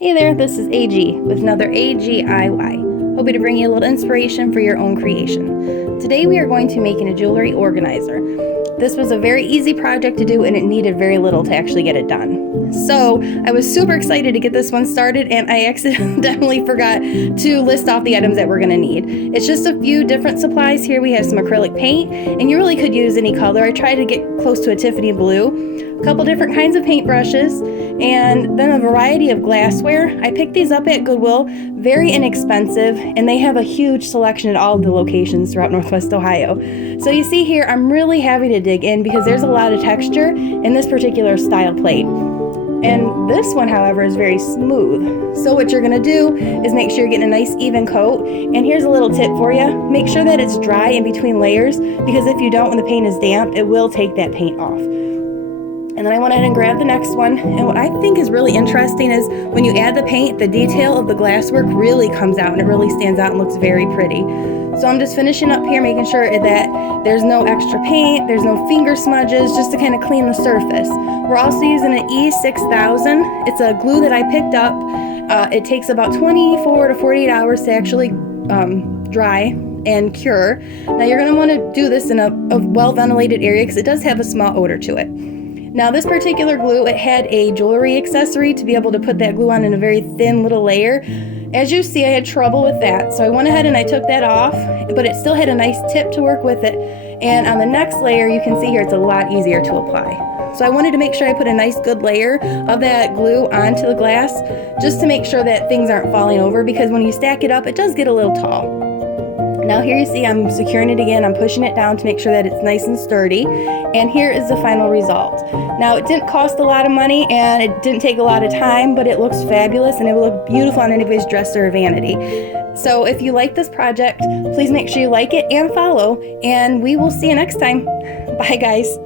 Hey there, this is AG with another AGIY, hoping to bring you a little inspiration for your own creation. Today we are going to be making a jewelry organizer. This was a very easy project to do and it needed very little to actually get it done. So I was super excited to get this one started and I accidentally forgot to list off the items that we're going to need. It's just a few different supplies. Here we have some acrylic paint and you really could use any color. I tried to get close to a Tiffany blue, a couple different kinds of paintbrushes, and then a variety of glassware. I picked these up at Goodwill, very inexpensive, and they have a huge selection at all of the locations throughout Northwest Ohio. So you see here, I'm really having to dig in because there's a lot of texture in this particular style plate. And this one, however, is very smooth. So what you're gonna do is make sure you're getting a nice even coat. And here's a little tip for you. Make sure that it's dry in between layers, because if you don't, when the paint is damp, it will take that paint off. And then I went ahead and grabbed the next one. And what I think is really interesting is when you add the paint, the detail of the glasswork really comes out and it really stands out and looks very pretty. So I'm just finishing up here, making sure that there's no extra paint, there's no finger smudges, just to kind of clean the surface. We're also using an E6000. It's a glue that I picked up. It takes about 24 to 48 hours to actually dry and cure. Now you're gonna wanna do this in a well-ventilated area because it does have a small odor to it. Now this particular glue, it had a jewelry accessory to be able to put that glue on in a very thin little layer. As you see, I had trouble with that, so I went ahead and I took that off, but it still had a nice tip to work with it. And on the next layer, you can see here, it's a lot easier to apply. So I wanted to make sure I put a nice good layer of that glue onto the glass, just to make sure that things aren't falling over, because when you stack it up, it does get a little tall. Now here you see I'm securing it again. I'm pushing it down to make sure that it's nice and sturdy. And here is the final result. Now it didn't cost a lot of money and it didn't take a lot of time, but it looks fabulous and it will look beautiful on anybody's dresser or vanity. So if you like this project, please make sure you like it and follow, and we will see you next time. Bye guys.